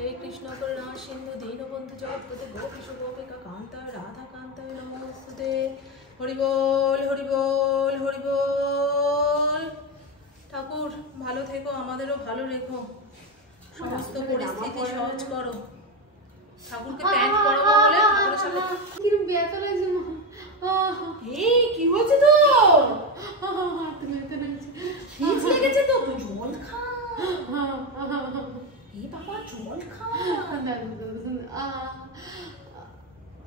हे कृष्ण करुणा सिंधु दीनबंधु जगत्पते गोपीश गोपिका कांता राधा कांता नमोस्तुते। हरि बोल हरि बोल हरि बोल। ठाकुर ভালো থেকো, আমাদেরও ভালো রেখো, সমস্ত পরিস্থিতি সহজ করো। ঠাকুরকে প্যান্ট পরাবো বলে ঠাকুরের সাথে কিরকম ব্যথা লাগছে মা। এই কি হচ্ছে তো? শীত লেগেছে তো, জল খা। এই বাবা জল খা।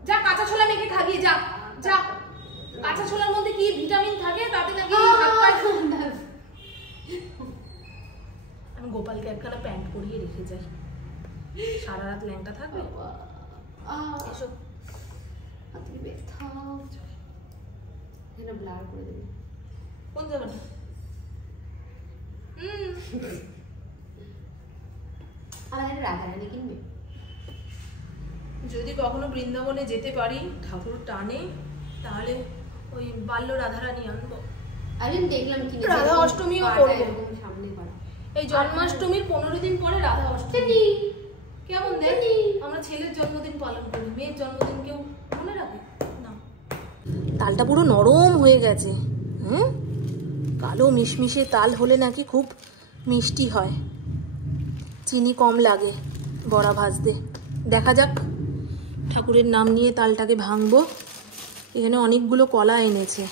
যা কাঁচা ছোলা মেখে খাগিয়ে যা যা। কাঁচা ছোলার মধ্যে কি ভিটামিন থাকে, তাতে নাকি হাত পায়ে। আমি গোপালকে একখানা প্যান্ট পরিয়ে রেখে যাই, সারা রাত ল্যাংটা থাকবে। এসো হাতে ব্যথা, এটা ব্লার করে দেবে। কোন জায়গাটা? আমাদের রাধারানী কিনবে। যদি কখনো বৃন্দাবনে যেতে পারি ঠাকুর টানে, তাহলে ওই বাল্য রাধারানী আনবো। আমি দেখলাম কিনে রাধা অষ্টমীও করবো সামনে করা। এই জন্মাষ্টমীর 15 দিন পরে রাধা অষ্টমী। কেমন দেখি আমরা ছেলের জন্মদিন পালন করি, মেয়ের জন্মদিন কেউ মনে রাখে না। তালটা পুরো নরম হয়ে গেছে। কালো মিশমিশে তাল হলে নাকি খুব মিষ্টি হয়, চিনি কম লাগে বড়া ভাজতে। দেখা যাক, ঠাকুরের নাম নিয়ে তালটাকে ভাঙবো। এখানে অনেকগুলো কলা এনেছে।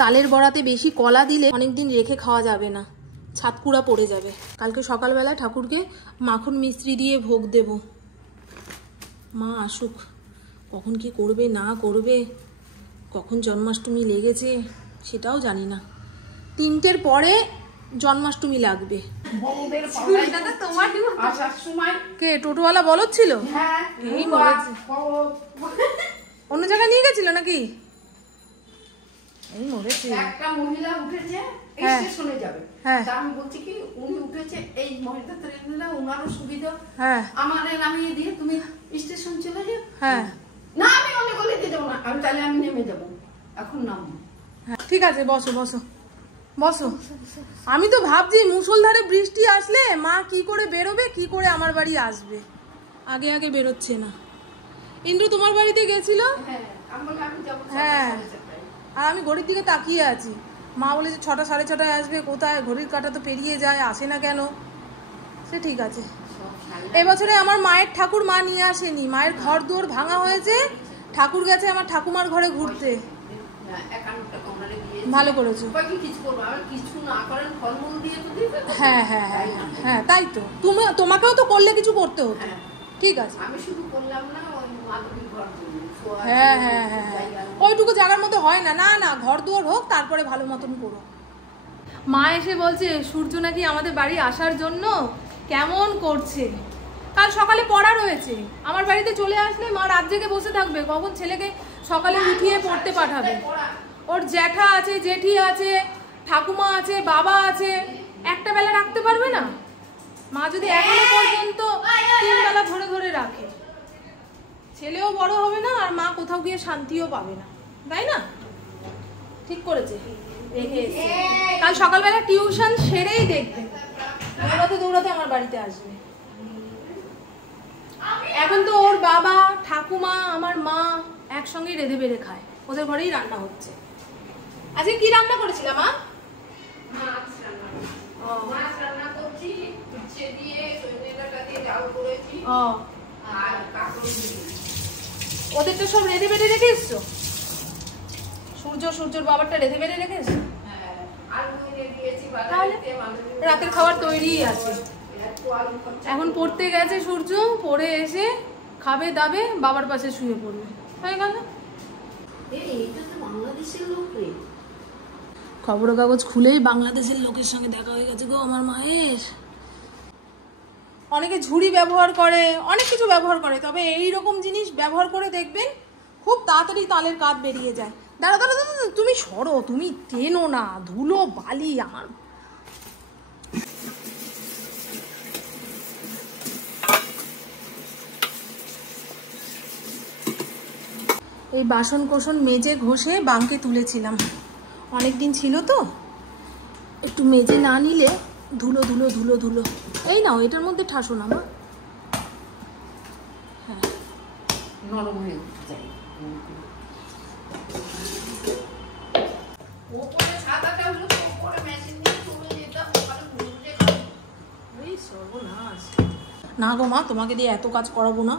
তালের বড়াতে বেশি কলা দিলে অনেকদিন রেখে খাওয়া যাবে না, ছাতকুড়া পড়ে যাবে। কালকে সকালবেলা ঠাকুরকে মাখন মিস্ত্রি দিয়ে ভোগ দেব। মা আসুক, কখন কি করবে না করবে, কখন জন্মাষ্টমী লেগেছে সেটাও জানি না। 3টের পরে জন্মাষ্টমী লাগবে। কে টোটোওয়ালা বলদ ছিল? এই মরেছে। অন্য জায়গায় নিয়ে গেছিল নাকি? এই মরেছে। একটা মহিলা উঠেছে স্টেশনে যাবে, আমি বলছি কি উনি উঠেছে এই মহিলা ট্রেনে, ওনারও সুবিধা, আমারে নামিয়ে দিয়ে তুমি স্টেশন চলে যাও। না আমি অনেক গলিতে যাবো না, আমি তাহলে আমি নেমে যাবো, এখন নামবো। ঠিক আছে, বসো বসো বসো। আমি তো ভাবছি মুষলধারে বৃষ্টি আসলে মা কি করে বেরোবে, কি করে আমার বাড়ি আসবে। আগে আগে বেরোচ্ছে না। ইন্দ্র তোমার বাড়িতে গেছিল? হ্যাঁ, আর আমি ঘড়ির দিকে তাকিয়ে আছি। মা বলেছে 6টা 6:30 আসবে। কোথায়, ঘড়ির কাঁটা তো পেরিয়ে যায়, আসে না কেন? সে ঠিক আছে। এবছরে আমার মায়ের ঠাকুর মা নিয়ে আসেনি, মায়ের ঘর দুয়ার ভাঙা হয়েছে, ঠাকুর গেছে আমার ঠাকুমার ঘরে ঘুরতে। ভালো করেছো। হ্যাঁ হ্যাঁ হ্যাঁ হ্যাঁ, তাই তো। তোমাকেও তো করলে কিছু করতে হতো। ঠিক আছে, হ্যাঁ হ্যাঁ হ্যাঁ, ওইটুকু জায়গার মধ্যে হয় না। না না, ঘর দুয়ার হোক, তারপরে ভালো মতন করো। মা এসে বলছে সূর্য নাকি আমাদের বাড়ি আসার জন্য কেমন করছে। কাল সকালে পড়া রয়েছে, আমার বাড়িতে চলে আসলে মা রাত জেগে বসে থাকবে, কখন ছেলেকে সকালে উঠিয়ে পড়তে পাঠাবে। ওর জ্যাঠা আছে, জেঠি আছে, ঠাকুমা আছে, বাবা আছে, একটা বেলা রাখতে পারবে না? মা যদি এখনো পর্যন্ত 3 বেলা ধরে ধরে রাখে, ছেলেও বড় হবে না, আর মা কোথাও গিয়ে শান্তিও পাবে না, তাই না? ঠিক করেছে, রেখে এসে কাল সকালবেলা টিউশন সেরেই দেখবে দৌড়াতে দৌড়াতে আমার বাড়িতে আসবে। এখন তো ওর বাবা, ঠাকুমা, আমার মা একসঙ্গে রেঁধে বেড়ে খায়, ওদের ঘরেই রান্না হচ্ছে। আজকে কি রান্না করেছিলাম মা? মাছ রান্না করছি, উচ্ছে দিয়ে সজনে ডাঁটা দিয়ে ডাল করেছি। আর কাঁকড় দিয়ে। ওদের তো সব রেঁধে বেড়ে রেখে এসছো? সূর্যর বাবারটা রেঁধে বেড়ে রেখে এসছো? হ্যাঁ, আলু এনে দিয়েছি বাজারে, রাতের খাবার তৈরিই আছে। এখন পড়তে গেছে সূর্য, পড়ে এসে খাবে দাবে, বাবার পাশে শুয়ে পড়বে, হয়ে গেল। এইটা তো বাংলাদেশের লোক রে। খবরের কাগজ খুলেই বাংলাদেশের লোকের সঙ্গে দেখা হয়ে গেছে গো আমার মায়ের। অনেকে ঝুড়ি ব্যবহার করে, অনেক কিছু ব্যবহার করে, তবে এই রকম জিনিস ব্যবহার করে দেখবেন খুব তাড়াতাড়ি তালের কাঠ বেরিয়ে যায়। দাঁড়া দাঁড়া দাঁড়া, তুমি সরো, তুমি টেনো না, ধুলো বালি আমার। এই বাসন কোসন মেজে ঘষে বাঁকে তুলেছিলাম, অনেক দিন ছিল তো, একটু মেজে না নিলে ধুলো ধুলো ধুলো ধুলো। এই নাও, এটার মধ্যে ঠাসো না মা, হ্যাঁ নরম হয়ে যায়। ওপরে সাদাটা হলো ওপরে মেশিন দিয়ে চলে যেতাম, ওখানে ঘুরে এই সর্বনাশ। না গো মা, তোমাকে দিয়ে এত কাজ করাবো না।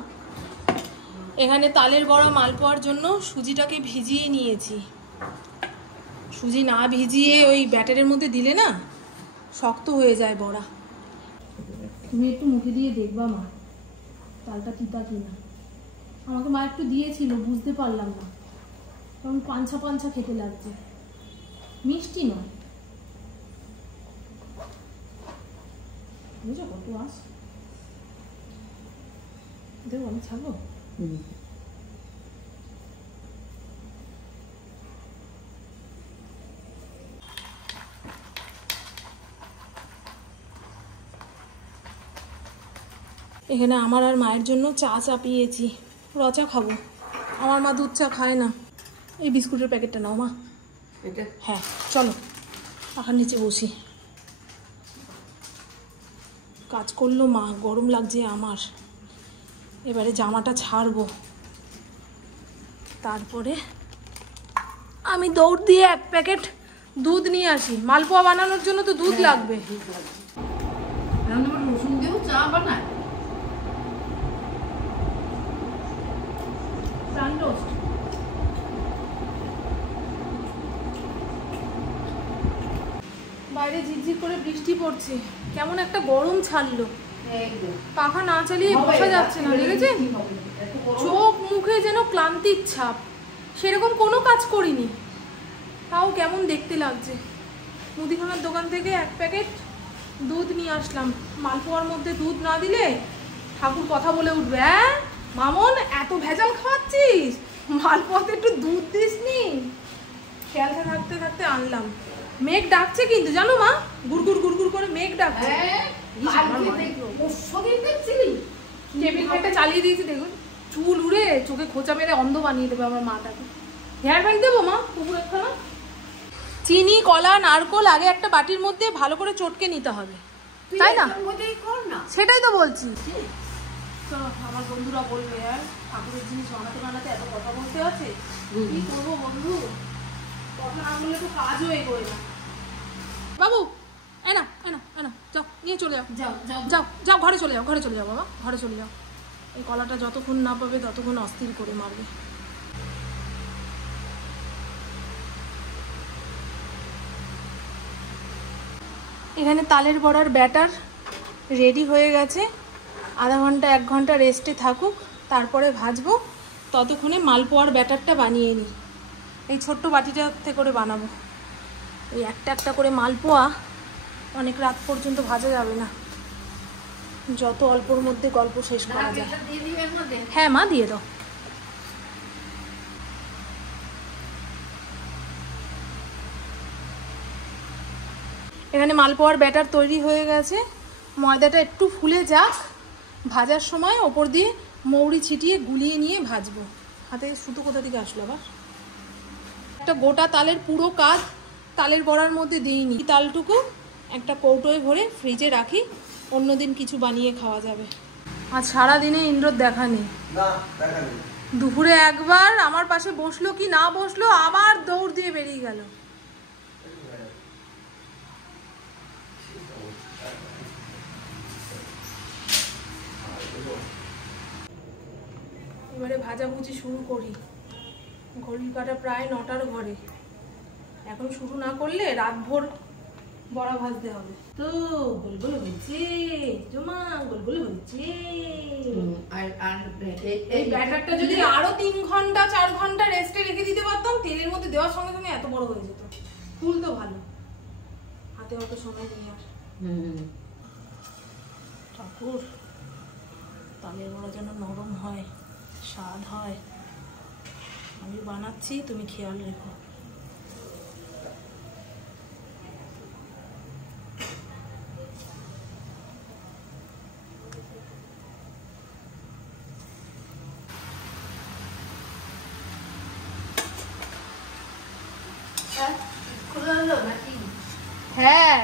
এখানে তালের বড়া মালপোয়ার জন্য সুজিটাকে ভিজিয়ে নিয়েছি। সুজি না ভিজিয়ে ওই ব্যাটারের মধ্যে দিলে না শক্ত হয়ে যায় বড়া। তুমি একটু মুখে দিয়ে দেখবা মা তালটা তিতা কিনা। আমাকে মা একটু দিয়েছিল, বুঝতে পারলাম না, কারণ পাঞ্ছা পাঞ্ছা খেতে লাগছে, মিষ্টি নয়। বুঝছো কত আস দেবো, আমি ছাড়বো। এখানে আমার আর মায়ের জন্য চা চাপিয়েছি, রচা খাবো। আমার মা দুধ চা খায় না। এই বিস্কুটের প্যাকেটটা নাও মা। এটা হ্যাঁ চলো পাখার নিচে বসি। কাজ করলো মা, গরম লাগছে আমার। এবারে জামাটা ছাড়বো, তারপরে আমি দৌড় দিয়ে এক প্যাকেট দুধ নিয়ে আসি। মালপোয়া বানানোর জন্য তো দুধ লাগবে। রসুন দিয়েও চা বানায়। বাইরে ঝিরঝির করে বৃষ্টি পড়ছে, কেমন একটা গরম ছাড়লো। পাখা না চালিয়ে বসা যাচ্ছে না, দেখেছেন? চোখ মুখে যেন ক্লান্তির ছাপ। সেরকম কোনো কাজ করিনি, তাও কেমন দেখতে লাগছে। মুদিখানার দোকান থেকে এক প্যাকেট দুধ নিয়ে আসলাম। মালপোয়ার মধ্যে দুধ না দিলে ঠাকুর কথা বলে উঠবে। হ্যাঁ মামন, এত ভেজাল খাওয়াচ্ছিস, মালপোয়াতে একটু দুধ দিসনি। খেয়ালটা থাকতে থাকতে আনলাম। মেঘ ডাকছে কিন্তু, জানো মা, গুড়গুড় গুড়গুড় করে মেঘ ডাকছে। টেবিল ফ্যানটা চালিয়ে দিয়েছি, দেখুন চুল উড়ে চোখে খোঁচা মেরে অন্ধ বানিয়ে দেবে আমার মাটাকে। হেয়ার ব্যান্ড দেবো মা কুকুরের খানা? চিনি, কলা, নারকোল আগে একটা বাটির মধ্যে ভালো করে চটকে নিতে হবে, তাই না? সেটাই তো বলছি। আমার বন্ধুরা বলবে আর ঠাকুরের জিনিস বানাতে বানাতে এত কথা বলতে আছে, কি করবো বন্ধু, কথা না বললে তো কাজও এগোয় না। বাবু এনা এনা এনা যাও, নিয়ে চলে যাও, যাও যাও যাও যাও, ঘরে চলে যাও, ঘরে চলে যাও বাবা, ঘরে চলে যাও। এই কলাটা যতক্ষণ না পাবে ততক্ষণ অস্থির করে মারবে। এখানে তালের বড়ার ব্যাটার রেডি হয়ে গেছে। আধা ঘন্টা 1 ঘন্টা রেস্টে থাকুক, তারপরে ভাজবো। ততক্ষণে মালপোয়ার ব্যাটারটা বানিয়ে নিই। এই ছোট্ট বাটিটাতে করে বানাবো। এই একটা একটা করে মালপোয়া অনেক রাত পর্যন্ত ভাজা যাবে না, যত অল্পর মধ্যে গল্প শেষ করা যায়। হ্যাঁ মা, দিয়ে দাও। এখানে মালপোয়ার ব্যাটার তৈরি হয়ে গেছে। ময়দাটা একটু ফুলে যাক, ভাজার সময় ওপর দিয়ে মৌরি ছিটিয়ে গুলিয়ে নিয়ে ভাজবো। হাতে সুতো কোথা থেকে আসলো আবার? একটা গোটা তালের পুরো কাজ তালের বড়ার মধ্যে দিইনি। তালটুকু একটা কৌটোয় ভরে ফ্রিজে রাখি, অন্যদিন কিছু বানিয়ে খাওয়া যাবে। আজ সারাদিনে ইন্দ্রর দেখা নেই। দুপুরে একবার আমার পাশে বসলো কি না বসলো, আবার দৌড় দিয়ে বেরিয়ে গেল। এবারে ভাজাভুজি শুরু করি। ঘড়ির কাঁটা প্রায় 9টার ঘরে। এখন শুরু না করলে রাতভর বড়া ভাজতে হবে। তো গোলগোল হয়েছে জমা, গোলগোল হয়েছে। এই ব্যাটারটা যদি আরো 3 ঘন্টা 4 ঘন্টা রেস্টে রেখে দিতে পারতাম, তেলের মধ্যে দেওয়ার সঙ্গে সঙ্গে এত বড় হয়ে যেত। ফুল তো ভালো, হাতে অত সময় নেই আর। ঠাকুর, তালের বড়া যেন নরম হয়, স্বাদ হয়। আমি বানাচ্ছি, তুমি খেয়াল রেখো। হ্যাঁ,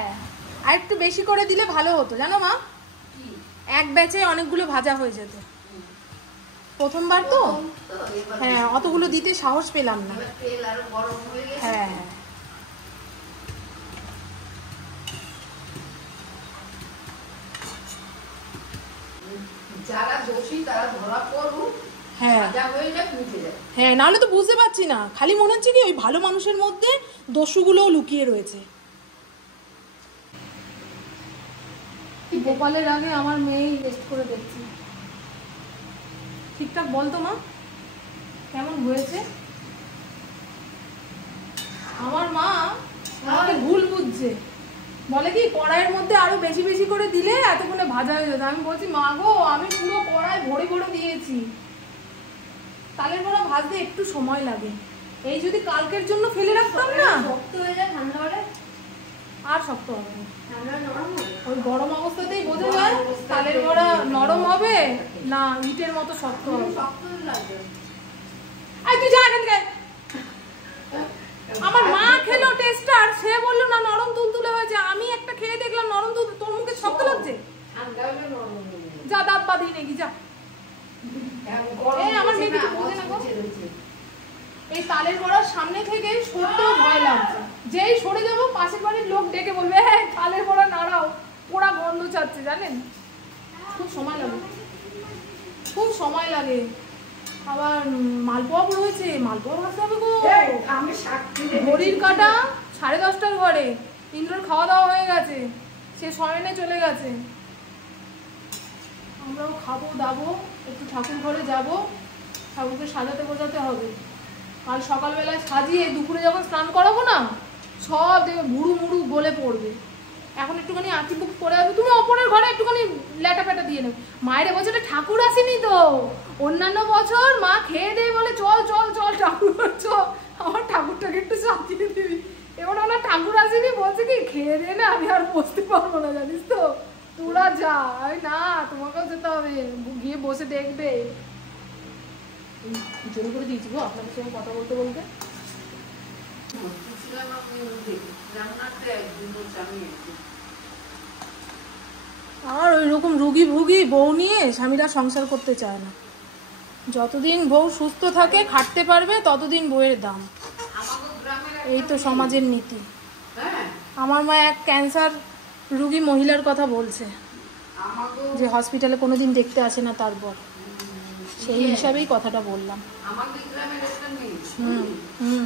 আর একটু বেশি করে দিলে ভালো হতো, জানো মা। এক ব্যাচে অনেকগুলো ভাজা হয়ে যেত। প্রথমবার তো, হ্যাঁ অতগুলো দিতে সাহস পেলাম না। তেল আরো গরম হয়ে গেছে। হ্যাঁ যারা দোষী তারা ধরা পড়ুক, হ্যাঁ যা হয়ে যায় মিটে যায়। হ্যাঁ, নাহলে তো বুঝতে পারছি না, খালি মনে হচ্ছে কি ওই ভালো মানুষের মধ্যে দস্যুগুলোও লুকিয়ে রয়েছে। গোপালের আগে আমার মেয়েই টেস্ট করে দেখছি। ঠিকঠাক বলতো মা কেমন হয়েছে? আমার মা আমাকে ভুল বুঝছে, বলে কি কড়াইয়ের মধ্যে আরো বেশি বেশি করে দিলে এতক্ষণে ভাজা হয়ে যেত। আমি বলছি মা গো, আমি পুরো কড়াই ভরে ভরে দিয়েছি। তালের বড়া ভাজতে একটু সময় লাগে, এই যদি কালকের জন্য ফেলে রাখতাম না শক্ত হয়ে যায় ঠান্ডা হলে, আর শক্ত হবে না। ঠান্ডা নরম হবে। ওই গরম অবস্থাতেই বোঝা যায় তালের বড়া নরম হবে না ইটের মতো শক্ত হবে। শক্ত লাগবে। এই তুই যা এখান থেকে। আমার মা খেলো টেস্টার, সে বললো না নরম তুলতুলে হয়েছে। আমি একটা খেয়ে দেখলাম নরম তুলতুলে। তোর মুখে শক্ত লাগছে? ঠান্ডা হলে নরম হবে। যা দাঁত বাঁধিয়ে নাকি যা। আমার মেয়ে কিছু বোঝে না গো। এই তালের বড়ার সামনে থেকে সরতেও ভয় লাগছে। যেই সরে যাবো পাশের বাড়ির লোক ডেকে বলবে হ্যাঁ তালের বড়া নাড়াও, পোড়া গন্ধ ছাড়ছে। জানেন খুব সময় লাগে, খুব সময় লাগে। আবার মালপোয়া রয়েছে, মালপোয়া ভাজতে হবে গো। আমি ঘড়ির কাটা 10:30 ঘরে। ইন্দ্রর খাওয়া দাওয়া হয়ে গেছে, সে শয়নে চলে গেছে। আমরাও খাবো দাবো, একটু ঠাকুর ঘরে যাব, ঠাকুরকে সাজাতে বোঝাতে হবে। কাল সকালবেলায় সাজিয়ে দুপুরে যখন স্নান করাবো না, সব দেখবে ভুড়ু মুড়ু গলে পড়বে। এখন একটুখানি আঁচি বুক করে যাবে। তুমি ওপরের ঘরে একটুখানি ল্যাটা প্যাটা দিয়ে নেবে। মায়ের বছরে ঠাকুর আসেনি তো, অন্যান্য বছর মা খেয়ে দিয়ে বলে চল চল চল ঠাকুর চল, আমার ঠাকুরটাকে একটু সাজিয়ে দিবি। এবার ওনার ঠাকুর আসেনি, বলছে কি খেয়ে দিয়ে না আমি আর বসতে পারবো না, জানিস তো তোরা যা। না তোমাকেও যেতে হবে, গিয়ে বসে দেখবে। জোর করে দিয়েছি গো আপনাদের সঙ্গে কথা বলতে বলতে। আর ওই রকম রুগী ভুগি বউ নিয়ে স্বামীরা সংসার করতে চায় না। যতদিন বউ সুস্থ থাকে খাটতে পারবে ততদিন বউয়ের দাম। এই তো সমাজের নীতি। আমার মা এক ক্যান্সার রুগী মহিলার কথা বলছে, যে হসপিটালে কোনোদিন দেখতে আসে না, তারপর সেই হিসাবেই কথাটা বললাম। হুম হুম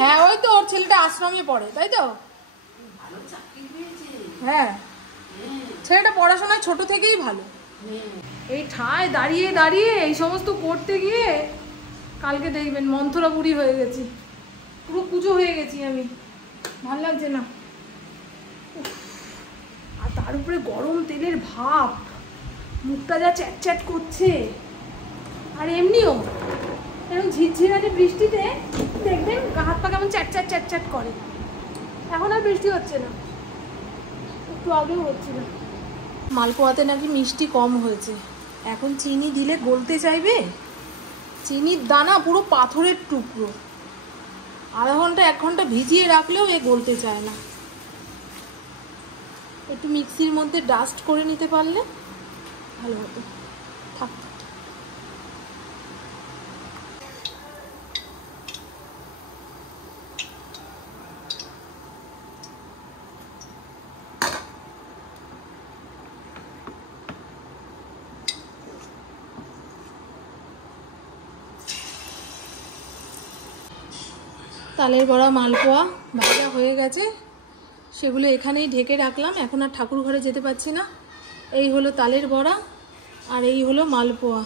হ্যাঁ, ওই তো ওর ছেলেটা আশ্রমে পড়ে, তাই তো? হ্যাঁ, ছেলেটা পড়াশোনায় ছোট থেকেই ভালো। এই ঠায় দাঁড়িয়ে দাঁড়িয়ে এই সমস্ত করতে গিয়ে কালকে দেখবেন মন্থরা বুড়ি হয়ে গেছি, পুরো পুজো হয়ে গেছি আমি। ভাল লাগছে না। আর তার উপরে গরম তেলের ভাপ, মুখটা যা চ্যাট চ্যাট করছে। আর এমনিও এরকম ঝিরঝিরানি বৃষ্টিতে দেখবেন হাত পা কেমন চ্যাট চ্যাট চ্যাট চ্যাট করে। এখন আর বৃষ্টি হচ্ছে না, একটু আগেও হচ্ছিল। মালপোয়াতে নাকি মিষ্টি কম হয়েছে, এখন চিনি দিলে গলতে চাইবে। চিনির দানা পুরো পাথরের টুকরো, আধা ঘন্টা 1 ঘন্টা ভিজিয়ে রাখলেও এ গলতে চায় না। একটু মিক্সির মধ্যে ডাস্ট করে নিতে পারলে ভালো হতো। থাক, তালের বড়া মালপোয়া ভাজা হয়ে গেছে, সেগুলো এখানেই ঢেকে রাখলাম। এখন আর ঠাকুর ঘরে যেতে পারছি না। এই হলো তালের বড়া আর এই হলো মালপোয়া,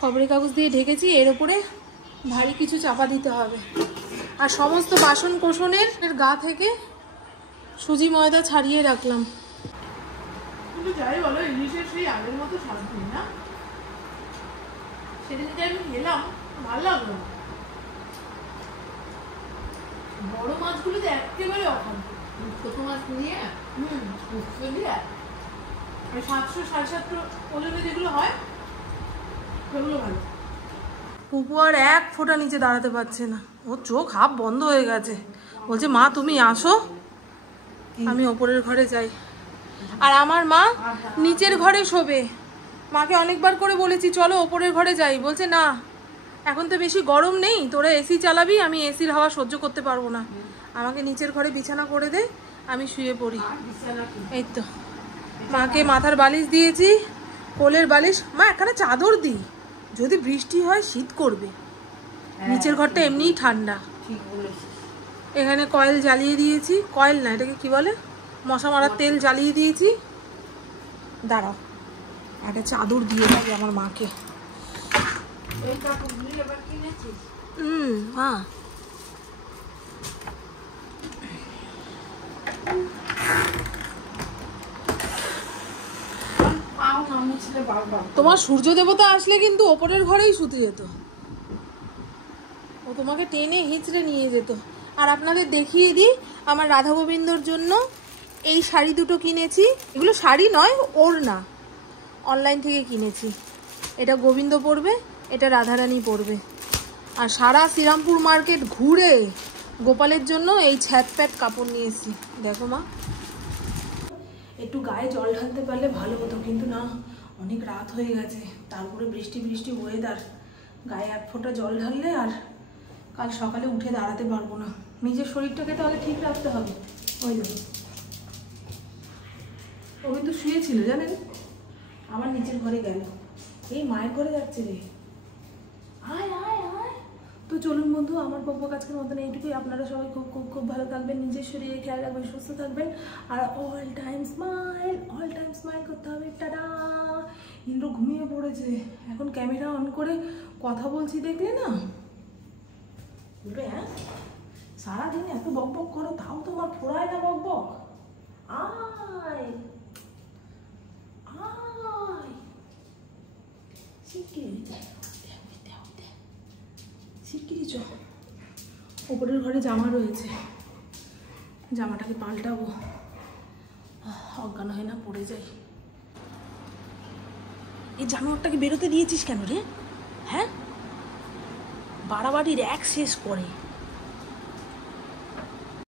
খবরের কাগজ দিয়ে ঢেকেছি। এর উপরে ভারী কিছু চাপা দিতে হবে। আর সমস্ত বাসন কোসনের গা থেকে সুজি ময়দা ছাড়িয়ে রাখলাম। কিন্তু যাই বলো, ইলিশের সেই আগের মতো স্বাদ নেই না। সেদিন যে আমি খেলাম ভালো লাগলো। বড় মাছগুলো তো একেবারে অখাদ্য। ছোট মাছ নিয়ে দিয়ে 700 750 ওজনে যেগুলো হয় সেগুলো ভালো। পুপু আর 1 ফোঁটা নিচে দাঁড়াতে পারছে না, ওর চোখ হাফ বন্ধ হয়ে গেছে। বলছে মা তুমি আসো, আমি ওপরের ঘরে যাই। আর আমার মা নিচের ঘরে শোবে। মাকে অনেকবার করে বলেছি চলো ওপরের ঘরে যাই, বলছে না এখন তো বেশি গরম নেই, তোরা এসি চালাবি, আমি এসির হাওয়া সহ্য করতে পারবো না, আমাকে নিচের ঘরে বিছানা করে দে, আমি শুয়ে পড়ি। এই তো মাকে মাথার বালিশ দিয়েছি, কোলের বালিশ। মা এখানে চাদর দিই, যদি বৃষ্টি হয় শীত করবে, নিচের ঘরটা এমনিই ঠান্ডা। এখানে কয়েল জ্বালিয়ে দিয়েছি, কয়েল না এটাকে কি বলে, মশা মারার তেল জ্বালিয়ে দিয়েছি। দাঁড়াও একটা চাদর দিয়ে দিই আমার মাকে। হ্যাঁ তোমার সূর্য দেবতা আসলে কিন্তু ওপরের ঘরেই শুতে যেত, ও তোমাকে টেনে হিঁচড়ে নিয়ে যেত। আর আপনাদের দেখিয়ে দিই আমার রাধা গোবিন্দর জন্য এই শাড়ি দুটো কিনেছি, এগুলো শাড়ি নয় ওড়না, অনলাইন থেকে কিনেছি। এটা গোবিন্দ পরবে, এটা রাধারানী পরবে। আর সারা শ্রীরামপুর মার্কেট ঘুরে গোপালের জন্য এই ছ্যাত প্যাট কাপড় নিয়েছি। দেখো মা, একটু গায়ে জল ঢালতে পারলে ভালো হতো, কিন্তু না অনেক রাত হয়ে গেছে, তারপরে বৃষ্টি বৃষ্টি ওয়েদার, গায়ে এক ফোঁটা জল ঢাললে আর কাল সকালে উঠে দাঁড়াতে পারবো না। নিজের শরীরটাকে তাহলে ঠিক রাখতে হবে। ওই দেখো ও কিন্তু শুয়েছিল জানেন, আমার নিচের ঘরে গেল, এই মায়ের ঘরে যাচ্ছে রে, আয় আয় আয়। তো চলুন বন্ধু, আমার বকবক আজকের মতন এইটুকুই। আপনারা সবাই খুব খুব খুব ভালো থাকবেন, নিজের শরীরে খেয়াল রাখবেন, সুস্থ থাকবেন, আর অল টাইম স্মাইল করতে হবে। টাটা। ইন্দ্র ঘুমিয়ে পড়েছে, এখন ক্যামেরা অন করে কথা বলছি দেখলে না, হ্যাঁ সারাদিন এত বকবক করো তাও তোমার ফোড়ায় না বকবক। আয় আয় শিগগিরি চ, ওপরের ঘরে জামা রয়েছে, জামাটাকে পাল্টাবো, অজ্ঞান হয় না পড়ে যাই। এই জানোয়ারটাকে বেরোতে দিয়েছিস কেন রে? হ্যাঁ বাড়াবাড়ির এক শেষ করে।